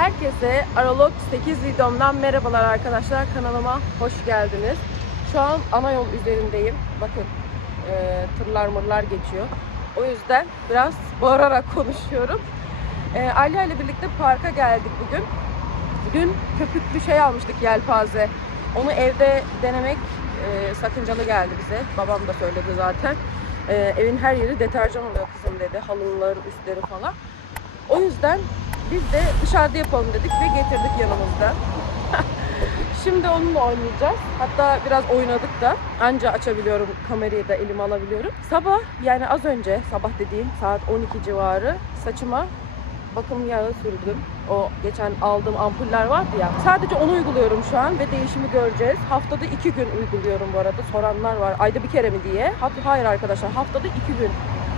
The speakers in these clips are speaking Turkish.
Herkese Aralog 8 videomdan merhabalar arkadaşlar. Kanalıma hoş geldiniz. Şu an ana yol üzerindeyim. Bakın e, tırlar mırlar geçiyor. O yüzden biraz bağırarak konuşuyorum. E, Alya ile birlikte parka geldik bugün. Dün köpüklü şey almıştık yelpaze. Onu evde denemek e, sakıncalı geldi bize. Babam da söyledi zaten. E, evin her yeri deterjan oluyor kızım dedi. Halıları, üstleri falan. O yüzden biz de dışarıda yapalım dedik ve getirdik yanımızda. Şimdi onunla oynayacağız. Hatta biraz oynadık da. Anca açabiliyorum kamerayı da elime alabiliyorum. Sabah yani az önce sabah dediğim saat 12 civarı saçıma bakım yağı sürdüm. O geçen aldığım ampuller vardı ya. Sadece onu uyguluyorum şu an ve değişimi göreceğiz. Haftada iki gün uyguluyorum bu arada. Soranlar var. Ayda bir kere mi diye. Ha- Hayır arkadaşlar haftada iki gün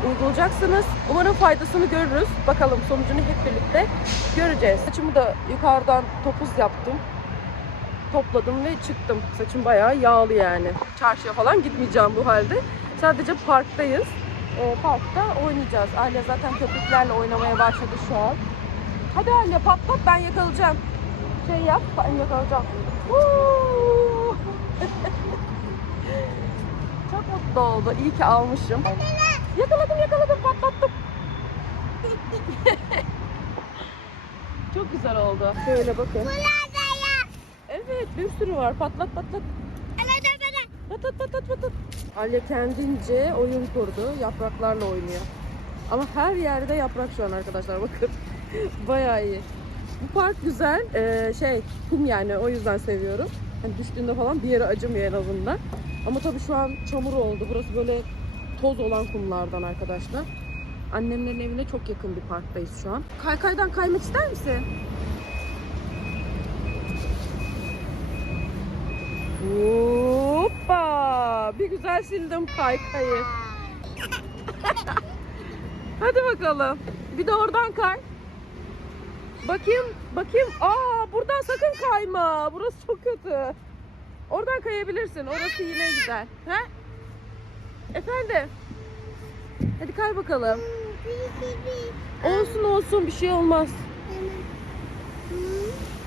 uygulayacaksınız. Umarım faydasını görürüz. Bakalım sonucunu hep birlikte göreceğiz. Saçımı da yukarıdan topuz yaptım. Topladım ve çıktım. Saçım bayağı yağlı yani. Çarşıya falan gitmeyeceğim bu halde. Sadece parktayız. Ee, parkta oynayacağız. Alya zaten köpüklerle oynamaya başladı şu an. Hadi Alya patlat ben yakalayacağım. Şey yap ben yakalayacağım. Çok mutlu oldu. İyi ki almışım. Yakaladım yakaladım patlattım. Çok güzel oldu. Şöyle bakın. Evet bir sürü var. Patlat patlat. Patlat patlat patlat. Alya kendince oyun kurdu. Yapraklarla oynuyor. Ama her yerde yaprak şu an arkadaşlar bakın. Bayağı iyi. Bu park güzel. Ee, şey kum yani o yüzden seviyorum. Hani düştüğünde falan bir yere acımıyor en azından. Ama tabii şu an çamur oldu. Burası böyle toz olan kumlardan arkadaşlar. Annemlerin evine çok yakın bir parktayız şu an. Kaykaydan kaymak ister misin? Hoppa! Bir güzel sildim kaykayı. Hadi bakalım. Bir de oradan kay. Bakayım, bakayım. Aa, buradan sakın kayma. Burası çok kötü. Oradan kayabilirsin. Orası yine güzel. He? Efendim? Hadi kay bakalım. Olsun olsun bir şey olmaz.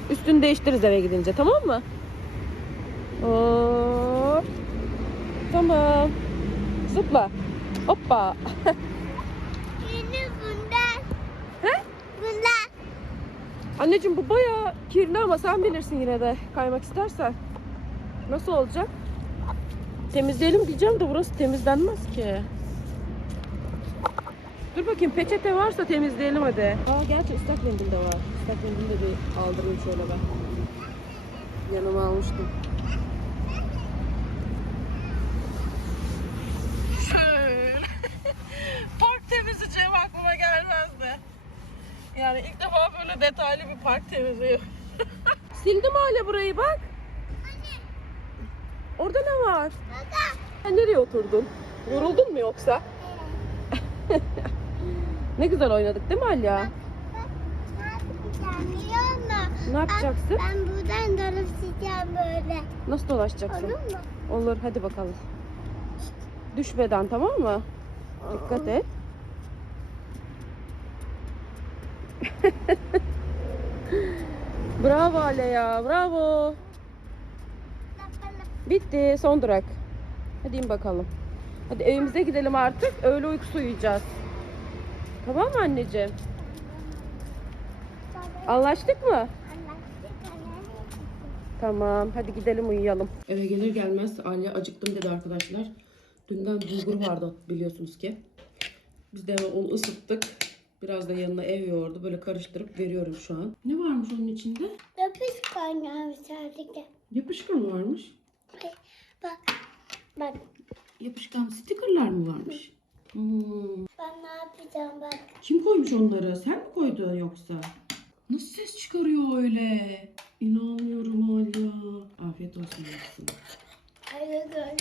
Üstünü değiştiririz eve gidince tamam mı? Hop. Tamam. Zıpla. Hoppa. He? Anneciğim bu bayağı kirli ama sen bilirsin yine de kaymak istersen. Nasıl olacak? Temizleyelim diyeceğim de burası temizlenmez ki. Dur bakayım peçete varsa temizleyelim hadi. Aa gerçi ıslak mendil de var. Islak mendil de bir aldırayım şöyle ben. Yanıma almıştım. Park temizleyeceğim aklıma gelmezdi. Yani ilk defa böyle detaylı bir park temizliyorum. Sildim hala burayı bak. Orada ne var? Sen nereye oturdun? Yoruldun mu yoksa? ne güzel oynadık değil mi Alya? Ne yapacaksın? Ben buradan dolaşacağım böyle. Nasıl dolaşacaksın? Olur mu? Olur hadi bakalım. Düşmeden tamam mı? Dikkat et. bravo Ale ya bravo. Bitti son durak. Hadi in bakalım. Hadi evimize gidelim artık. Öğle uykusu uyuyacağız. Tamam mı anneciğim? Anlaştık mı? Tamam hadi gidelim uyuyalım. Eve gelir gelmez Alya acıktım dedi arkadaşlar. Dünden bulgur vardı biliyorsunuz ki. Biz de hemen onu ısıttık. Biraz da yanına ev yoğurdu. Böyle karıştırıp veriyorum şu an. Ne varmış onun içinde? Yapış kaynağı sadece. Yapışkan varmış. Bak. Bak. Yapışkan stickerlar mı varmış? Hmm. Ben ne yapacağım bak. Kim koymuş onları? Sen mi koydun yoksa? Nasıl ses çıkarıyor öyle? İnanmıyorum Alya. Afiyet olsun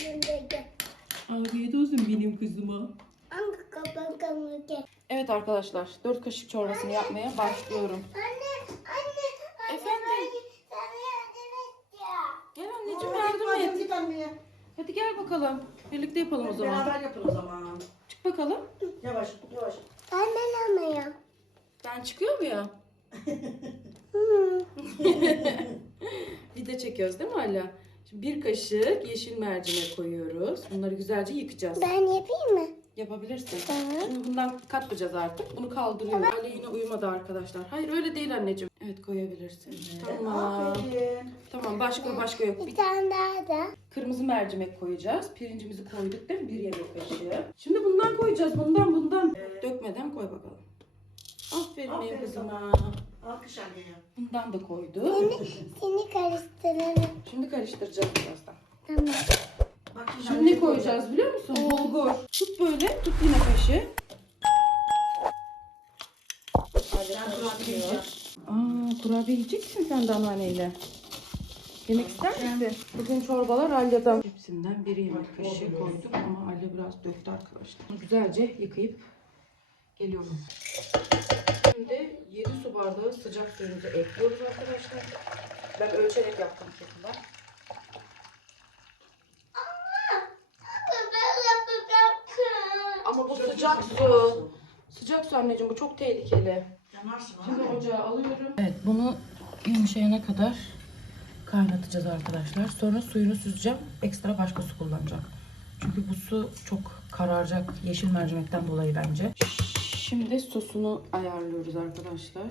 gönlümdeki. Afiyet olsun benim kızıma. Evet arkadaşlar 4 kaşık çorbasını yapmaya başlıyorum. Anne. Anne. Efendim? anneciğim yardım et. Git. Hadi gel bakalım. Birlikte yapalım o zaman. Beraber yapın o zaman. Çık bakalım. Yavaş yavaş. Ben ben anlayayım. Ben çıkıyor muyum? Vida çekiyoruz değil mi hala? Şimdi bir kaşık yeşil mercimek koyuyoruz. Bunları güzelce yıkacağız. Ben yapayım mı? Yapabilirsin. Tamam. Şimdi bundan katmayacağız artık. Bunu kaldırıyorum. Ale yine uyumadı arkadaşlar. Hayır öyle değil anneciğim. Evet koyabilirsin. Tamam. Aferin. Tamam başka başka yok. Bir tane daha da. Kırmızı mercimek koyacağız. Pirincimizi koyduk değil mi? Bir yemek kaşığı. Şimdi bundan koyacağız. Bundan bundan. Dökmeden koy bakalım. Aferin, Aferin kızıma. Alkış anneye. Bundan da koyduk. Seni, seni karıştırırım. Şimdi karıştıracağız birazdan. Tamam. Şimdi ne koyacağız biliyor musun? Bulgur. Tut böyle, tut yine yiyeceğim. Aa, kurabiye yiyecek misin sen de anneanneyle? Yemek ister misin? Bugün çorbalar Alya'dan. Hepsinden bir yemek kaşığı koyduk ama Alya biraz döktü arkadaşlar. Güzelce yıkayıp geliyorum. Şimdi 7 su bardağı sıcak suyumuzu ekliyoruz arkadaşlar. Ben ölçerek yaptım şekilde. Ben yapacaktım. Ama bu sıcak su. Sıcak su anneciğim bu çok tehlikeli. Yanarsın Şimdi abi. ocağa alıyorum. Evet bunu yumuşayana kadar kaynatacağız arkadaşlar. Sonra suyunu süzeceğim. Ekstra başka su kullanacağım. Çünkü bu su çok kararacak yeşil mercimekten dolayı bence. Şimdi sosunu ayarlıyoruz arkadaşlar.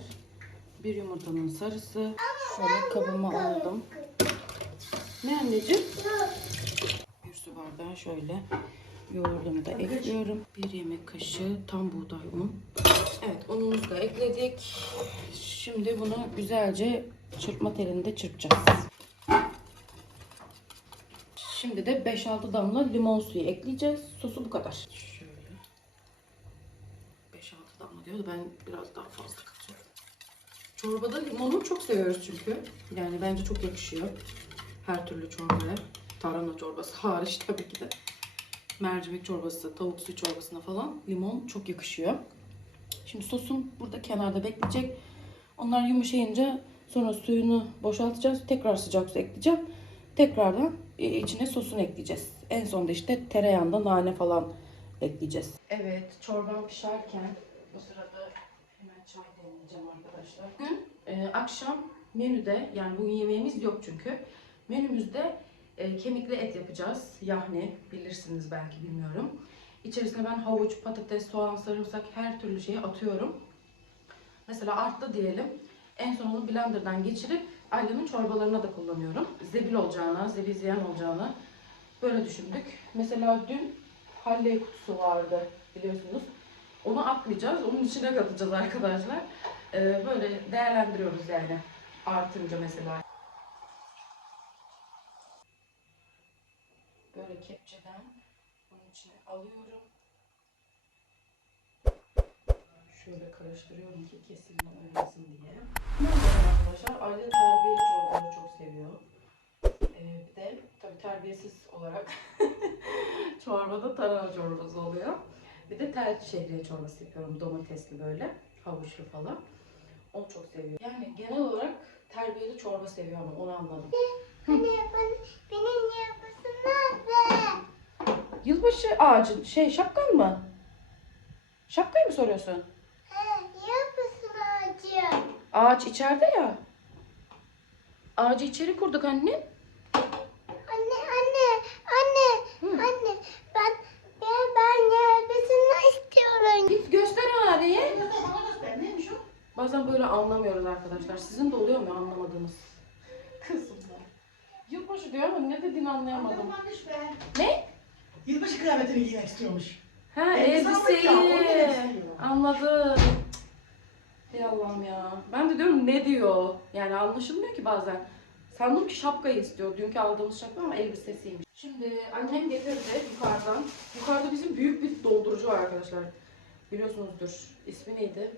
Bir yumurtanın sarısı. Şöyle kabıma aldım. Ne anneciğim? Bir su bardağı şöyle yoğurdumu da ekliyorum. Bir yemek kaşığı tam buğday un. Evet unumuzu da ekledik. Şimdi bunu güzelce çırpma telinde çırpacağız. Şimdi de 5-6 damla limon suyu ekleyeceğiz. Sosu bu kadar. Şöyle. 5-6 damla diyordu. Ben biraz daha fazla katıyorum. Çorbada limonu çok seviyoruz çünkü. Yani bence çok yakışıyor. Her türlü çorbaya. Tarhana çorbası hariç tabii ki de. Mercimek çorbası, tavuk suyu çorbasına falan limon çok yakışıyor. Şimdi sosum burada kenarda bekleyecek. Onlar yumuşayınca sonra suyunu boşaltacağız. Tekrar sıcak su ekleyeceğim. Tekrardan e, içine sosunu ekleyeceğiz. En sonunda işte tereyağında nane falan ekleyeceğiz. Evet çorbam pişerken bu sırada hemen çay demleyeceğim arkadaşlar. Bugün e, akşam menüde yani bugün yemeğimiz yok çünkü. Menümüzde e, kemikli et yapacağız. Yahni bilirsiniz belki bilmiyorum. İçerisine ben havuç, patates, soğan, sarımsak her türlü şeyi atıyorum. Mesela arttı diyelim. En son onu blenderdan geçirip ailemin çorbalarına da kullanıyorum. Zebil olacağına, zebil ziyan olacağına böyle düşündük. Mesela dün halle kutusu vardı biliyorsunuz. Onu atmayacağız. Onun içine katacağız arkadaşlar. Ee, böyle değerlendiriyoruz yani. Artınca mesela. Böyle kepçeden bunun içine alıyorum. Şöyle karıştırıyorum ki kesilme olmasın diye. Arkadaşlar aile terbiyeli çorbaları çok seviyor. Ee, bir de tabii terbiyesiz olarak çorbada tarhana çorbası oluyor. Bir de tel şehriye çorbası yapıyorum domatesli böyle havuçlu falan. Onu çok seviyor. Yani genel olarak terbiyeli çorba seviyor ama onu anladım. Hani bana, yapasım nerede? Yılbaşı ağacı şey şapkan mı? Şapkayı mı soruyorsun? He, yapasın acı. Ağaç içeride ya. Ağacı içeri kurduk anne. Anne, anne, anne, Hı. anne. Ben, ben, ben yapasını istiyorum. Git göster bana göster. Neymiş o? Bazen böyle anlamıyoruz arkadaşlar. Sizin de oluyor mu anlamadığınız? Kızım ben. Yılbaşı diyor ama ne dediğini anlayamadım. Anlamış be. Ne? Yılbaşı kıyafetini giymek istiyormuş. Ha elbiseyi. Anladım. Ey Allah'ım ya. Ben de diyorum ne diyor? Yani anlaşılmıyor ki bazen. Sandım ki şapkayı istiyor. Dünkü aldığımız şapka ama elbisesiymiş. Şimdi annem getirdi yukarıdan. Yukarıda bizim büyük bir doldurucu var arkadaşlar. Biliyorsunuzdur. İsmi neydi?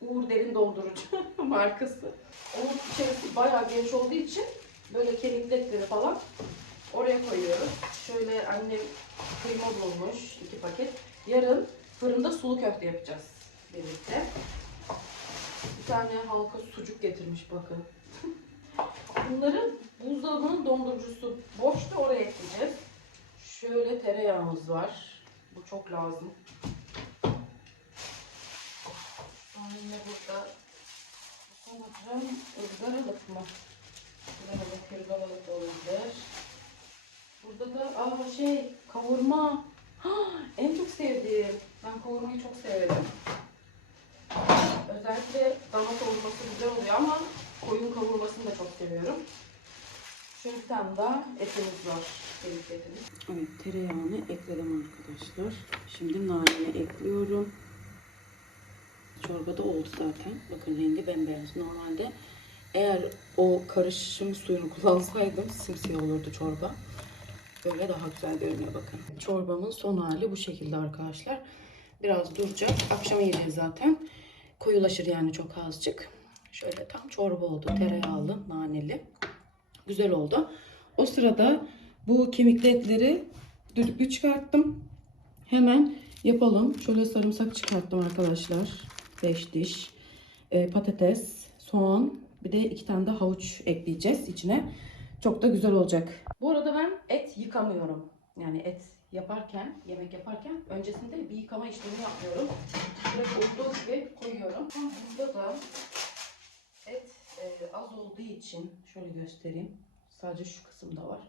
Uğur Derin Doldurucu markası. Onun içerisi bayağı geniş olduğu için böyle kemikli etleri falan oraya koyuyoruz. Şöyle annem kıyma bulmuş iki paket. Yarın fırında sulu köfte yapacağız birlikte. Bir tane halka sucuk getirmiş bakın. Bunları buzdolabının dondurucusu boşta oraya ekleyeceğiz. Şöyle tereyağımız var. Bu çok lazım. Sonra yine burada sanırım ızgaralık mı? Izgaralık Pirzobalık da olabilir. Burada da aa şey kavurma. Hah, en çok sevdiğim. Ben kavurmayı çok severim. Özellikle dana kavurması güzel oluyor ama koyun kavurmasını da çok seviyorum. Şöyle bir tane daha etimiz var. Etimiz. Evet tereyağını ekledim arkadaşlar. Şimdi naneni ekliyorum. Çorba da oldu zaten. Bakın rengi bembeyaz. Normalde eğer o karışım suyunu kullansaydım simsiyah olurdu çorba. Böyle daha güzel görünüyor bakın. Çorbamın son hali bu şekilde arkadaşlar. Biraz duracak. Akşam yiyeceğiz zaten. Koyulaşır yani çok azıcık. Şöyle tam çorba oldu. Tereyağlı, naneli. Güzel oldu. O sırada bu kemikli etleri düdüklü çıkarttım. Hemen yapalım. Şöyle sarımsak çıkarttım arkadaşlar. 5 diş. Ee, patates, soğan, bir de iki tane de havuç ekleyeceğiz içine. Çok da güzel olacak. Bu arada ben et yıkamıyorum. Yani et yaparken, yemek yaparken öncesinde bir yıkama işlemi yapmıyorum. Direkt olduğu gibi koyuyorum. Burada da et e, az olduğu için şöyle göstereyim. Sadece şu kısımda var.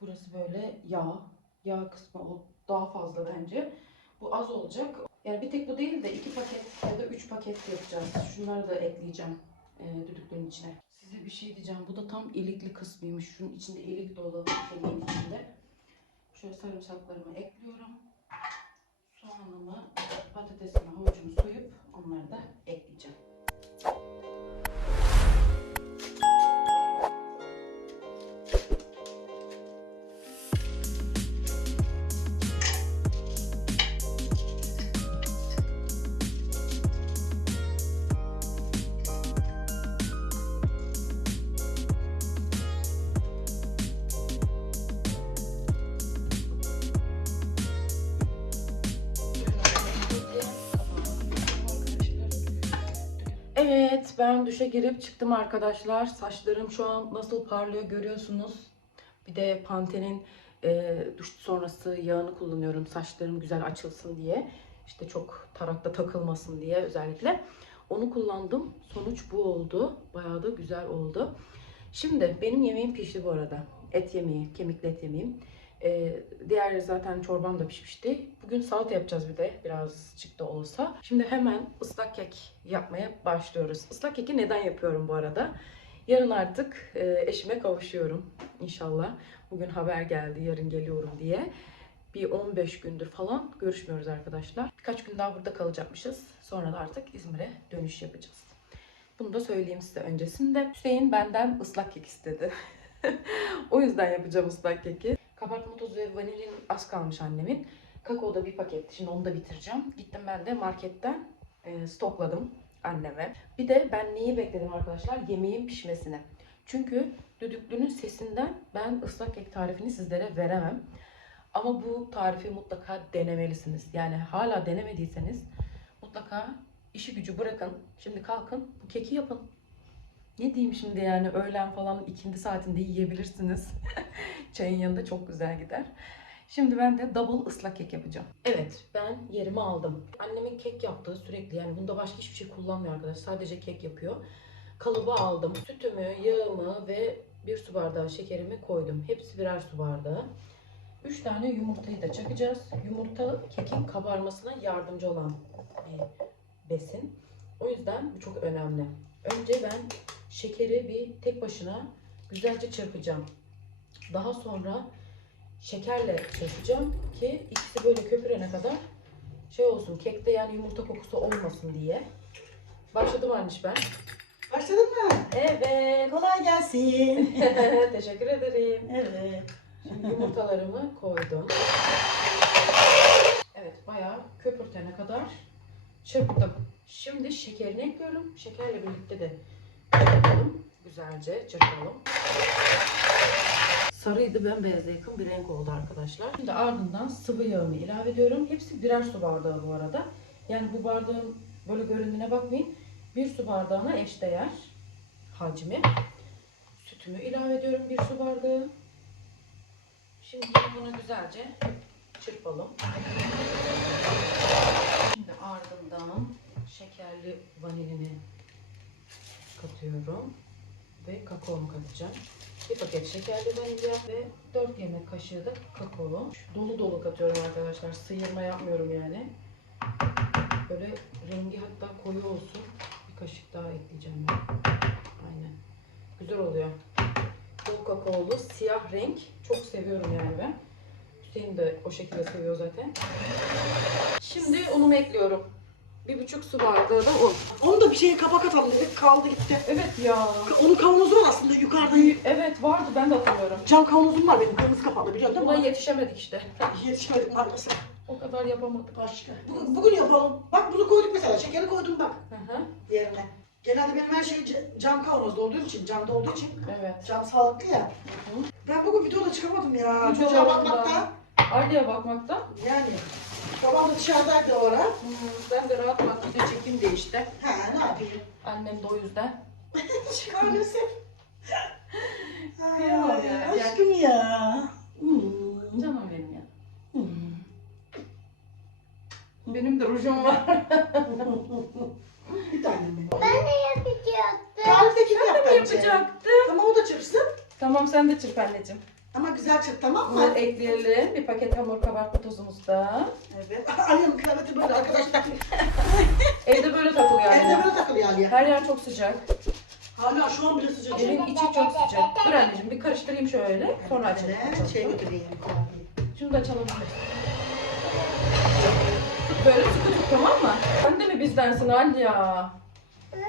Burası böyle yağ. Yağ kısmı o daha fazla bence. Bu az olacak. Yani bir tek bu değil de iki paket ya da üç paket yapacağız. Şunları da ekleyeceğim e, düdüklünün içine. Size bir şey diyeceğim. Bu da tam ilikli kısmıymış. Şunun içinde ilik dolu kemiğin içinde. Şöyle sarımsaklarımı ekliyorum. Soğanımı, patatesimi, havucumu soyup onları da ekleyeceğim. Ben duşa girip çıktım arkadaşlar. Saçlarım şu an nasıl parlıyor görüyorsunuz. Bir de Pantene'in e, duş sonrası yağını kullanıyorum. Saçlarım güzel açılsın diye. İşte çok tarakta takılmasın diye özellikle. Onu kullandım. Sonuç bu oldu. Bayağı da güzel oldu. Şimdi benim yemeğim pişti bu arada. Et yemeği, kemikli et yemeğim. Ee, diğer zaten çorbam da pişmişti. Bugün salata yapacağız bir de birazcık da olsa. Şimdi hemen ıslak kek yapmaya başlıyoruz. Islak keki neden yapıyorum bu arada? Yarın artık e, eşime kavuşuyorum inşallah. Bugün haber geldi yarın geliyorum diye. Bir 15 gündür falan görüşmüyoruz arkadaşlar. Birkaç gün daha burada kalacakmışız. Sonra da artık İzmir'e dönüş yapacağız. Bunu da söyleyeyim size öncesinde. Hüseyin benden ıslak kek istedi. o yüzden yapacağım ıslak keki. Kabartma tozu ve vanilin az kalmış annemin. Kakao da bir paket. Şimdi onu da bitireceğim. Gittim ben de marketten e, stokladım anneme. Bir de ben neyi bekledim arkadaşlar? Yemeğin pişmesini. Çünkü düdüklünün sesinden ben ıslak kek tarifini sizlere veremem. Ama bu tarifi mutlaka denemelisiniz. Yani hala denemediyseniz mutlaka işi gücü bırakın. Şimdi kalkın bu keki yapın. Ne diyeyim şimdi yani öğlen falan ikindi saatinde yiyebilirsiniz. Çayın yanında çok güzel gider. Şimdi ben de double ıslak kek yapacağım. Evet ben yerimi aldım. Annemin kek yaptığı sürekli yani bunda başka hiçbir şey kullanmıyor arkadaş. Sadece kek yapıyor. Kalıbı aldım. Sütümü, yağımı ve bir su bardağı şekerimi koydum. Hepsi birer su bardağı. 3 tane yumurtayı da çakacağız. Yumurta kekin kabarmasına yardımcı olan besin. O yüzden bu çok önemli. Önce ben şekeri bir tek başına güzelce çırpacağım. Daha sonra şekerle çırpacağım ki ikisi böyle köpürene kadar şey olsun kekte yani yumurta kokusu olmasın diye. Başladım anneş ben. Başladın mı? Evet. Kolay gelsin. Teşekkür ederim. evet. Şimdi yumurtalarımı koydum. Evet bayağı köpürtene kadar çırptım. Şimdi şekerini ekliyorum. Şekerle birlikte de çırpalım. Güzelce çırpalım. Sarıydı bembeyaza yakın bir renk oldu arkadaşlar. Şimdi ardından sıvı yağımı ilave ediyorum. Hepsi birer su bardağı bu arada. Yani bu bardağın böyle göründüğüne bakmayın. Bir su bardağına eşdeğer hacmi. Sütümü ilave ediyorum bir su bardağı. Şimdi bunu güzelce çırpalım. Şimdi ardından şekerli vanilini katıyorum ve kakaomu katacağım. Bir paket şekerli vanilya ve 4 yemek kaşığı da kakao. Dolu dolu katıyorum arkadaşlar. Sıyırma yapmıyorum yani. Böyle rengi hatta koyu olsun. Bir kaşık daha ekleyeceğim ben. Aynen. Güzel oluyor. Bol kakaolu, siyah renk. Çok seviyorum yani ben. Hüseyin de o şekilde seviyor zaten. Şimdi unumu ekliyorum. Bir buçuk su bardağı da un. Onu da bir şeye kapak atalım dedik kaldı gitti. Evet ya. Onun kavanozu var aslında yukarıda. Evet vardı ben de hatırlıyorum. Cam kavanozum var benim kırmızı kapalı biliyorsun değil Buna mi? yetişemedik işte. Yetişmedim maalesef. O kadar yapamadık. Başka. Bugün, bugün yapalım. Bak bunu koyduk mesela. Şekeri koydum bak Hı hı. yerine. Genelde benim her şey ca- cam kavanozda olduğu için, camda olduğu için. Evet. Cam sağlıklı ya. Hı. Ben bugün videoda çıkamadım ya. Video Çocuğa bakmakta. Ali'ye bakmakta. Yani. Babam da dışarıdaydı o ara. Hı, Ben de rahat rahat video çekeyim diye işte. Ha ne yapayım? Annem de o yüzden. Maalesef. Kıyamam Ay, ya. Aşkım ya. Hmm. Canım benim ya. Hmm. Benim de rujum var. Bir tanem benim. Ben de yapacaktım. Tarifteki Ben de yap mi bence. yapacaktım? Tamam o da çırpsın. Tamam sen de çırp anneciğim. Ama güzel çırp tamam mı? ekleyelim. Bir paket hamur kabartma tozumuz da. Evet. Aliye'nin kıyafeti böyle arkadaşlar. Evde böyle takılıyor Evde böyle takılıyor Aliye. Her yer çok sıcak. Hala şu an bile sıcak. Evin içi çok sıcak. Dur anneciğim bir karıştırayım şöyle. Sonra açalım. Evet, şey götüreyim. Şunu da açalım. Böyle sıkı tut tamam mı? Sen de mi bizdensin Ali ya? Hmm.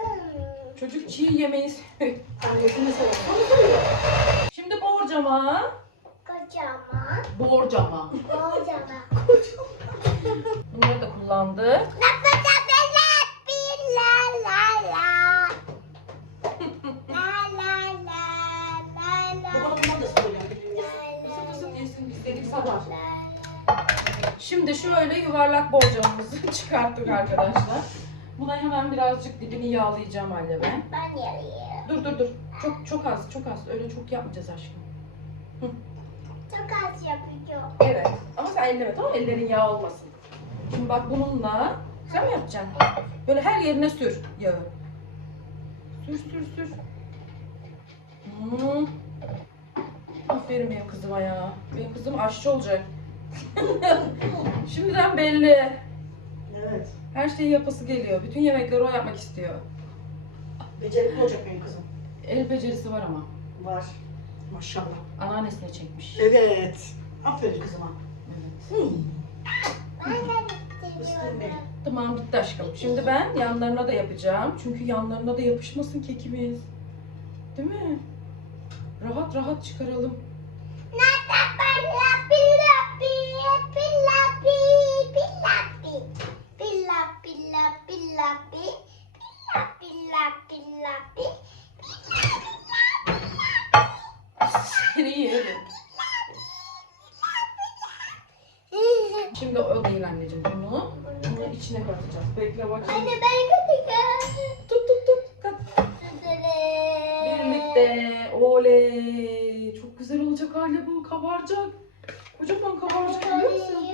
Çocuk çiğ yemeyi seviyor. Annesini. Şimdi borcama. Kocaman. Borcama. Kocaman. Bunları da kullandık. Şimdi şöyle yuvarlak borcamımızı çıkarttık arkadaşlar. Buna hemen birazcık dibini yağlayacağım anne ben. Ben yarayayım. Dur dur dur. Çok çok az çok az. Öyle çok yapmayacağız aşkım. Çok az yapacağım. Evet. Ama sen elleme tamam mı? Ellerin yağ olmasın. Şimdi bak bununla sen mi yapacaksın? Böyle her yerine sür yağı. Sür sür sür. Hmm. Aferin benim kızıma ya. Benim kızım aşçı olacak. Şimdiden belli. Evet. Her şeyi yapası geliyor. Bütün yemekleri o yapmak istiyor. Becerikli olacak benim kızım. El becerisi var ama. Var. Maşallah. Anneannesine çekmiş. Evet. Aferin kızıma. Evet. Hmm. Tamam bitti aşkım. Şimdi ben yanlarına da yapacağım. Çünkü yanlarına da yapışmasın kekimiz. Değil mi? Rahat rahat çıkaralım. Seni yerim. Şimdi o değil anneciğim. Bunu, bunu içine katacağız. Bekle bakayım. Anne ben katacağım. Tut tut tut. Kat. Birlikte. Oley. Çok güzel olacak hali bu. Kabaracak. Kocaman kabaracak biliyor musun?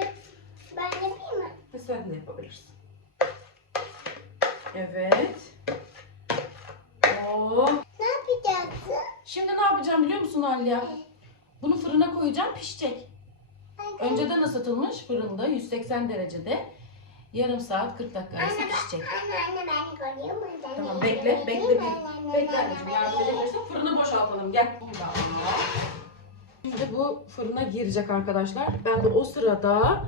Ben yapayım mı? Ve sen de yapabilirsin. Evet. Oo. Şimdi ne yapacağım biliyor musun Aliye? Bunu fırına koyacağım pişecek. Önceden ısıtılmış fırında 180 derecede yarım saat 40 dakika arası pişecek. Anne anne ben mı? Ben Tamam bekle bekle Bekle anne, anneciğim anne, yardım edebilirsin. Fırını boşaltalım gel. Şimdi bu fırına girecek arkadaşlar. Ben de o sırada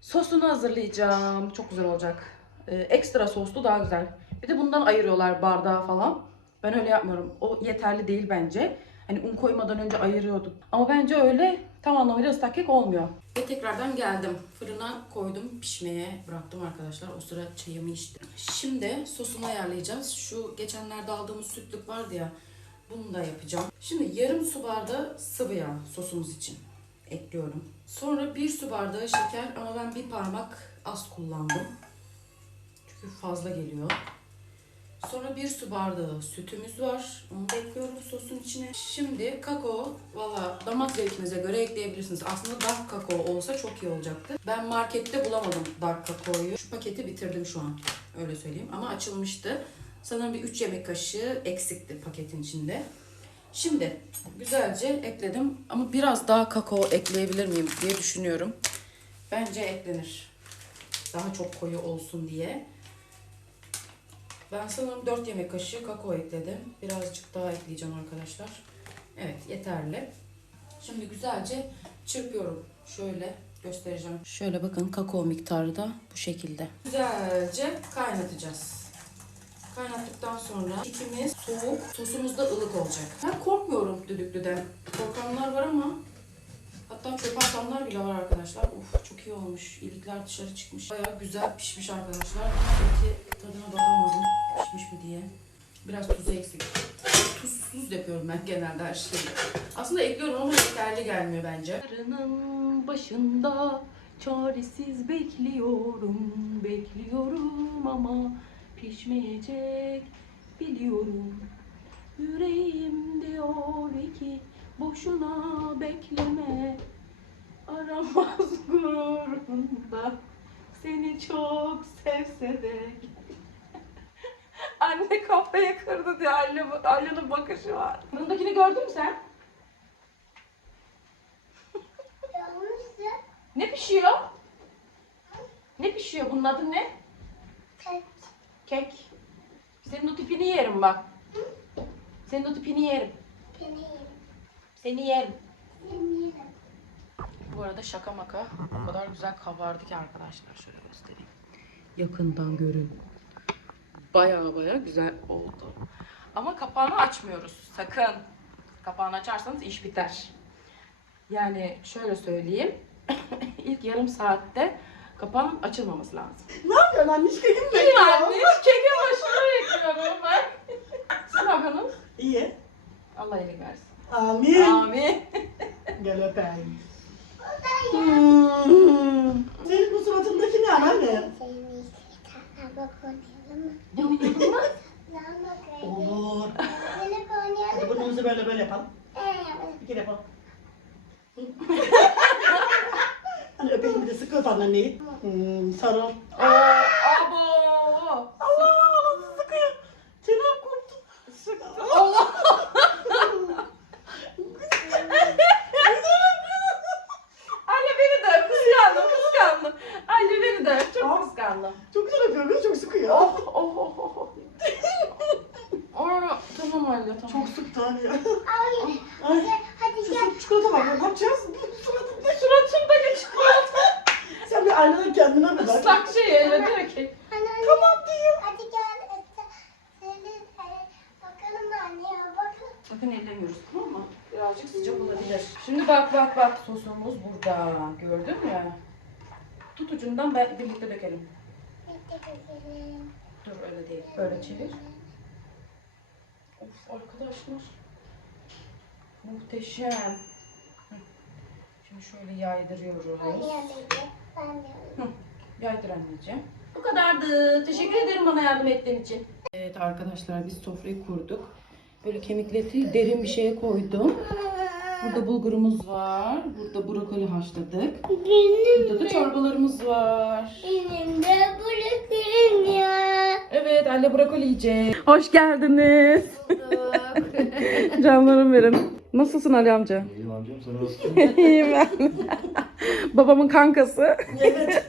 sosunu hazırlayacağım. Çok güzel olacak. Ee, ekstra soslu daha güzel. Bir de bundan ayırıyorlar bardağı falan. Ben öyle yapmıyorum. O yeterli değil bence. Hani un koymadan önce ayırıyorduk. Ama bence öyle tam anlamıyla ıslak kek olmuyor. Ve tekrardan geldim. Fırına koydum pişmeye bıraktım arkadaşlar. O sıra çayımı içtim. Şimdi sosunu ayarlayacağız. Şu geçenlerde aldığımız sütlük vardı ya. Bunu da yapacağım. Şimdi yarım su bardağı sıvı yağ sosumuz için ekliyorum. Sonra bir su bardağı şeker ama ben bir parmak az kullandım. Çünkü fazla geliyor. Sonra bir su bardağı sütümüz var. Onu da ekliyorum sosun içine. Şimdi kakao, valla damak zevkinize göre ekleyebilirsiniz. Aslında dark kakao olsa çok iyi olacaktı. Ben markette bulamadım dark kakaoyu. Şu paketi bitirdim şu an. Öyle söyleyeyim. Ama açılmıştı. Sanırım bir 3 yemek kaşığı eksikti paketin içinde. Şimdi güzelce ekledim ama biraz daha kakao ekleyebilir miyim diye düşünüyorum. Bence eklenir. Daha çok koyu olsun diye. Ben sanırım 4 yemek kaşığı kakao ekledim. Birazcık daha ekleyeceğim arkadaşlar. Evet yeterli. Şimdi güzelce çırpıyorum. Şöyle göstereceğim. Şöyle bakın kakao miktarı da bu şekilde. Güzelce kaynatacağız. Kaynattıktan sonra kekimiz soğuk, sosumuz da ılık olacak. Ben korkmuyorum düdüklüden. Korkanlar var ama hatta çöp atanlar bile var arkadaşlar. Uf çok iyi olmuş. İlikler dışarı çıkmış. Bayağı güzel pişmiş arkadaşlar. Eti tadına bakamadım pişmiş mi diye. Biraz tuzu eksik. Tuzsuz yapıyorum ben genelde her şeyi. Aslında ekliyorum ama yeterli gelmiyor bence. Başında çaresiz bekliyorum, bekliyorum ama pişmeyecek biliyorum. Yüreğim diyor ki boşuna bekleme. Aramaz gururunda seni çok sevse de. Anne kafayı kırdı diye anne, annenin bakışı var. Bundakini gördün mü sen? Ne pişiyor? Ne pişiyor? Bunun adı ne? Tek. Kek. Senin o tipini yerim bak. Senin o tipini yerim. Beni yerim. Seni yerim. Beni yerim. Bu arada şaka maka o kadar güzel kabardı ki arkadaşlar. Şöyle göstereyim. Yakından görün. Baya baya güzel oldu. Ama kapağını açmıyoruz. Sakın. Kapağını açarsanız iş biter. Yani şöyle söyleyeyim. İlk yarım saatte kapağın açılmaması lazım. Ne yapıyorsun anne? Hiç kekim mi? İyi anne. Kekin başına bekliyorum ben. Siz ne yapıyorsunuz? İyi. Allah iyilik versin. Amin. Amin. Gel öpeyim. Hmm. Senin bu suratındaki ne anneanne? Kitapla oynayalım mı? Ne oynadın mı? Lamba koyalım. Olur. Böyle Hadi oynayalım mı? burnumuzu böyle böyle yapalım. Evet. Bir kere yapalım. Hani öpeyim bir de sıkı öp anneanneyi. Hmm, sarıl. Oo, abo. Allah nasıl sıkıyor? Çenem koptu. Allah. Anne beni de öp. Kıskandım, kıskandım. Anne beni de öp. Çok kıskandım. Çok güzel yapıyor kız çok sıkıyor. Oh, oh, oh, oh. oh. Aa, tamam anne, tamam. Çok sıktı hani. Ay. Ay. Hadi Şu gel. su- çikolata var ya ne yapacağız? Suratımda. Suratımdaki çikolata. Sen bir aynadan kendine bir bak. Islak şey öyle diyor ki. Anneanne. Tamam diyor. Hadi gel. Seni bakalım anne ya bakın. Bakın ellemiyoruz tamam mı? Birazcık sıcak olabilir. Şimdi bak bak bak sosumuz burada. Gördün mü? Tut ucundan ben birlikte dökelim. Dur öyle değil. Böyle çevir. Of arkadaşlar. Muhteşem. Şimdi şöyle yaydırıyoruz. Ben alayım. Yaydır anneciğim. Bu kadardı. Teşekkür ederim bana yardım ettiğin için. Evet arkadaşlar biz sofrayı kurduk. Böyle kemikleri derin bir şeye koydum. Burada bulgurumuz var. Burada brokoli haşladık. Benim, Burada da çorbalarımız var. benim de bırakın ya. Evet anne brokoli yiyecek. Hoş geldiniz. Canlarım benim. Nasılsın Ali amca? İyiyim amcam sana nasılsın? İyiyim ben. Babamın kankası. evet.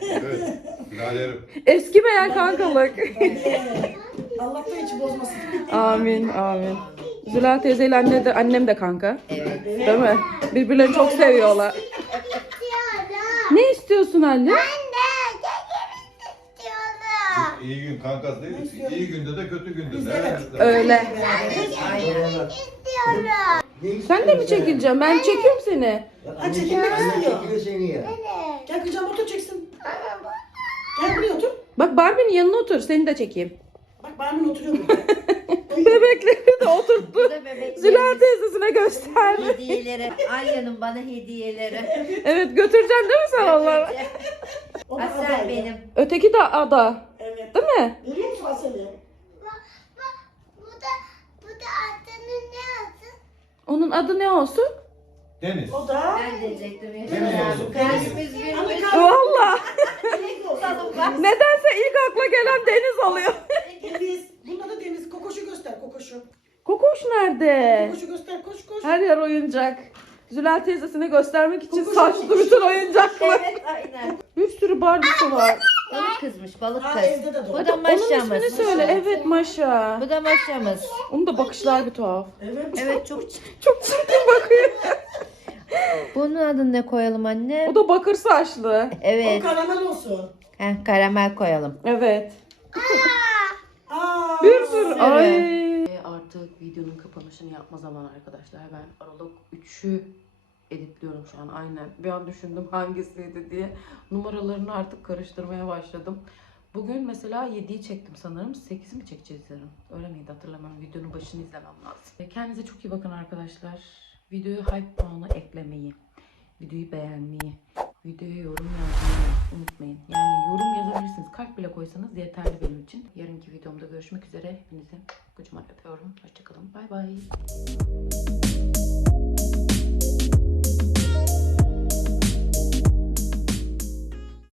Biraderim. Eskimeyen kankalık. Allah da hiç bozmasın. Amin, amin. Zülal teyzeyle anne de, annem de kanka. Değil mi? Birbirlerini çok seviyorlar. Ne istiyorsun anne? Ben de kekimi istiyorum. İyi gün kankası değil misin? İyi günde de kötü günde de. Evet. Öyle. İstiyorum. Sen de mi çekileceksin? Ben çekiyorum seni. Ha çekilmek istiyor. Çekiyor seni ya. Evet. Gel kucağıma otur çeksin. Gel buraya otur. Bak Barbie'nin yanına otur. Seni de çekeyim. Bak Barmin oturuyor burada. Bebekleri de oturttu. Zülal teyzesine gösterdi. hediyeleri, Alya'nın bana hediyeleri. Evet götüreceksin değil mi sen onları? O da Asel adaydı. benim. Öteki de ada. Evet. Değil mi? Görüyor musun Asel'i? bak, bak, bu da bu da adının ne adı? Onun adı ne olsun? Deniz. O da Ben diyecektim. Deniz olsun. Ama birbirimiz. kalbim- Valla. Deniz olsun. Nedense ilk akla gelen Deniz oluyor. Deniz. Bunda da Deniz. Kokoşu göster kokoşu. Kokoş nerede? Koşu göster koş koş. Her yer oyuncak. Zülal teyzesine göstermek için Kokoş, saçlı kokoş. bütün oyuncaklar. Evet aynen. Bir sürü Barbie'si var. Balık kızmış balık Ha kız. evde de Bu doğru. da Onun ismini maşamız. söyle. Evet Maşa. Bu da maşamız. Onun da bakışlar bir tuhaf. Evet. Evet çok Çok çirkin bakıyor. Bunun adını ne koyalım anne? O da bakır saçlı. O Evet. karamel olsun. Heh, karamel koyalım. Evet. Aa. Bir sürü. Ay. Kapanışını yapma zamanı arkadaşlar. Ben Aralık 3'ü editliyorum şu an aynen. Bir an düşündüm hangisiydi diye. Numaralarını artık karıştırmaya başladım. Bugün mesela 7'yi çektim sanırım. 8'i mi çekeceğiz yarın? Öyle miydi hatırlamam. Videonun başını izlemem lazım. Kendinize çok iyi bakın arkadaşlar. Videoyu hype puanı eklemeyi, videoyu beğenmeyi, videoya yorum yazmayı unutmayın. Yani yorum yazabilirsiniz. Kalp bile koysanız yeterli benim için. Yarınki videomda görüşmek üzere. Hepinizi kocaman öpüyorum. Hoşçakalın. Bay bay.